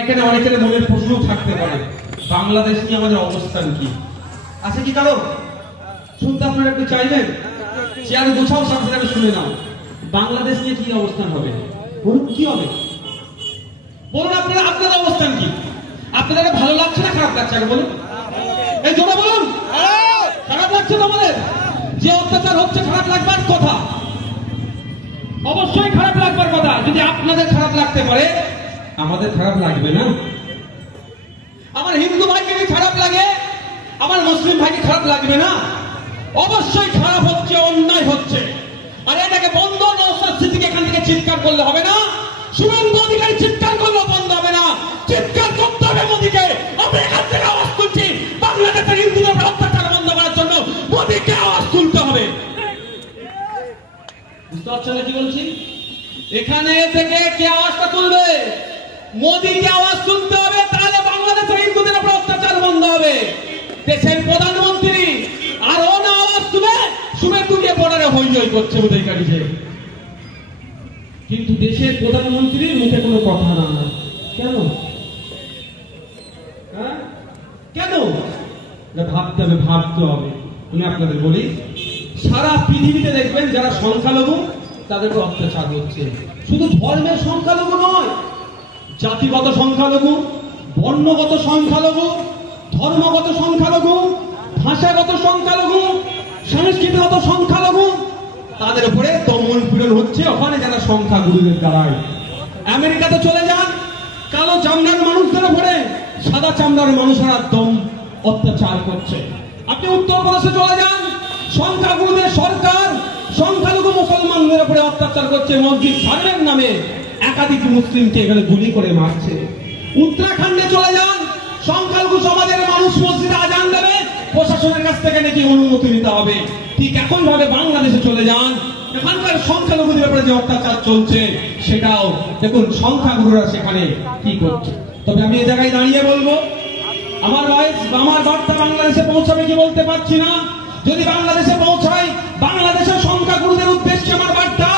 এখানে অনেকের মনের প্রশ্ন থাকতে পারে, বাংলাদেশ নিয়ে আমাদের অবস্থান কি আছে? কি কারো শুনতে আপনারা একটু চাইবেন? চেয়ার গোছাও, সাথে সাথে শুনে নাও। বাংলাদেশ নিয়ে কি অবস্থান হবে? বলুন, কি হবে? বলুন আপনারা, আপনাদের অবস্থান কি? আপনাদের ভালো লাগছে না খারাপ লাগছে? আগে বলুন, এই জোরে বলুন। খারাপ লাগছে তো আমাদের? যে অত্যাচার হচ্ছে খারাপ লাগবার কথা, অবশ্যই খারাপ লাগবার কথা। যদি আপনাদের খারাপ লাগতে পারে, আমাদের খারাপ লাগবে না? আমার হিন্দু ভাইকে যদি খারাপ লাগে, আমার মুসলিম ভাইকে খারাপ লাগবে না? অবশ্যই খারাপ হচ্ছে, অন্যায় হচ্ছে। আর এটাকে বন্ধ নওশাদ সিদ্দিকী এখান থেকে চিৎকার করলে হবে না, শুভেন্দু অধিকারী চিৎকার করলে বন্ধ হবে না। চিৎকার করতে হবে মোদীকে। আমরা এখান থেকে আওয়াজ তুলছি, বাংলাদেশের হিন্দুদের অত্যাচার বন্ধ করার জন্য মোদীকে আওয়াজ তুলতে হবে। বুঝতে পারছেন কি বলছি? এখানে থেকে কে আওয়াজটা তুলবে? মোদীকে আওয়াজ তুলতে হবে, তাহলে বাংলাদেশের হিন্দুদের উপর অত্যাচার বন্ধ হবে। দেশের প্রধানমন্ত্রী আর ও না আওয়াজ তুলে শুভেন্দুকে বর্ডারে হইচই করছে মোদীকারী যে, কিন্তু দেশের প্রধানমন্ত্রীর মুখে কোনো কথা না। কেন? কেন? ভাবতে হবে, ভাবতে হবে। আমি আপনাদের বলি, সারা পৃথিবীতে দেখবেন যারা সংখ্যালঘু তাদেরকে অত্যাচার হচ্ছে। শুধু ধর্মের সংখ্যালঘু নয়, জাতিগত সংখ্যালঘু, বর্ণগত সংখ্যালঘু, ধর্মগত সংখ্যালঘু, ভাষাগত সংখ্যালঘু, সংস্কৃতিগত সংখ্যালঘু, তাদের উপরে দমন পীড়ন হচ্ছে। ওখানে যারা সংখ্যাগুরুদের দ্বারায়। আমেরিকাতে চলে যান, কালো চামড়ার মানুষদের উপরে সাদা চামড়ার মানুষেরা দম অত্যাচার করছে। আপনি উত্তরপ্রদেশে চলে যান, সংখ্যাগুরুদের সরকার সংখ্যালঘু মুসলমানদের উপরে অত্যাচার করছে। মসজিদ ছাড়বেন নামে একাধিক মুসলিমকে এখানে গুলি করে মারছে। উত্তরাখণ্ডে চলে যান, সংখ্যালঘু সমাজের মানুষ মসজিদে আজান দেবে, প্রশাসনের কাছ থেকে নাকি অনুমতি নিতে হবে। ঠিক এখন ভাবে বাংলাদেশে চলে যান, এখানকার সংখ্যালঘুদের উপরে যে অত্যাচার চলছে সেটাও দেখুন সংখ্যাগুরুরা সেখানে কি করছে। তবে আমি এই জায়গায় দাঁড়িয়ে বলবো, আমার বার্তা বাংলাদেশে পৌঁছাবে কি বলতে পারছি না। যদি বাংলাদেশে পৌঁছায়, বাংলাদেশের সংখ্যাগুরুদের উদ্দেশ্যে আমার বার্তা,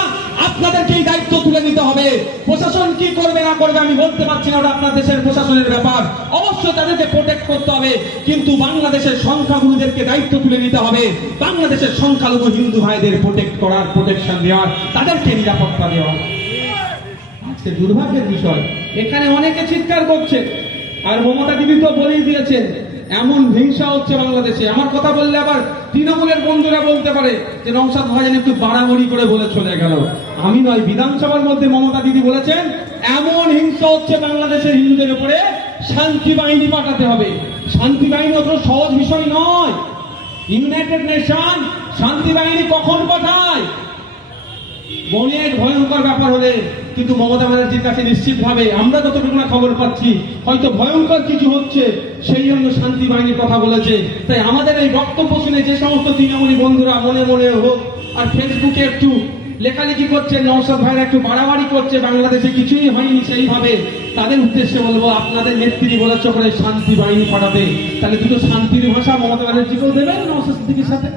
আপনাদেরকে এই দায়িত্ব তুলে নিতে হবে। প্রশাসন কি করবে না করবে আমি বলতে পারছি না, ওটা আপনার দেশের প্রশাসনের ব্যাপার। অবশ্যই তাদেরকে প্রোটেক্ট করতে হবে, কিন্তু বাংলাদেশের সংখ্যাগুরুদেরকে দায়িত্ব তুলে নিতে হবে। বাংলাদেশের সংখ্যালঘু হিন্দু ভাইদের প্রোটেক্ট করার, প্রোটেকশন দেওয়ার, তাদেরকে নিরাপত্তা দেওয়া। আজকে দুর্ভাগ্যের বিষয়, এখানে অনেকে চিৎকার করছে, আর মমতা দিদি তো বলেই দিয়েছেন এমন হিংসা হচ্ছে বাংলাদেশে। আমার কথা বললে আবার তৃণমূলের বন্ধুরা বলতে পারে যে নওশাদ ভাইজান একটু বাড়াবাড়ি করে বলে চলে গেল। আমি নয়, বিধানসভার মধ্যে মমতা দিদি বলেছেন এমন হিংসা হচ্ছে বাংলাদেশের হিন্দুদের উপরে, শান্তি বাহিনী পাঠাতে হবে। শান্তি বাহিনী অত সহজ বিষয় নয়। ইউনাইটেড নেশন শান্তি বাহিনী কখন পাঠায়? অনেক ভয়ঙ্কর ব্যাপার হলে, কিন্তু মমতা ব্যানার্জির কাছে নিশ্চিত ভাবে আমরা যতটুকু না খবর পাচ্ছি, হয়তো ভয়ঙ্কর কিছু হচ্ছে, সেই জন্য শান্তি বাহিনীর কথা বলেছে। তাই আমাদের এই বক্তব্য শুনে যে সমস্ত তৃণমূলী বন্ধুরা মনে মনে হোক আর ফেসবুকে একটু লেখালেখি করছে, নওশাদ ভাইরা একটু বাড়াবাড়ি করছে, বাংলাদেশে কিছুই হয়নি সেইভাবে, তাদের উদ্দেশ্যে বলবো, আপনাদের নেত্রী বলেছে করে শান্তি বাহিনী পাঠাবে, তাহলে দুটো শান্তির ভাষা মমতা ব্যানার্জিকেও দেবেন নওশাদ সিদ্দিকীর সাথে।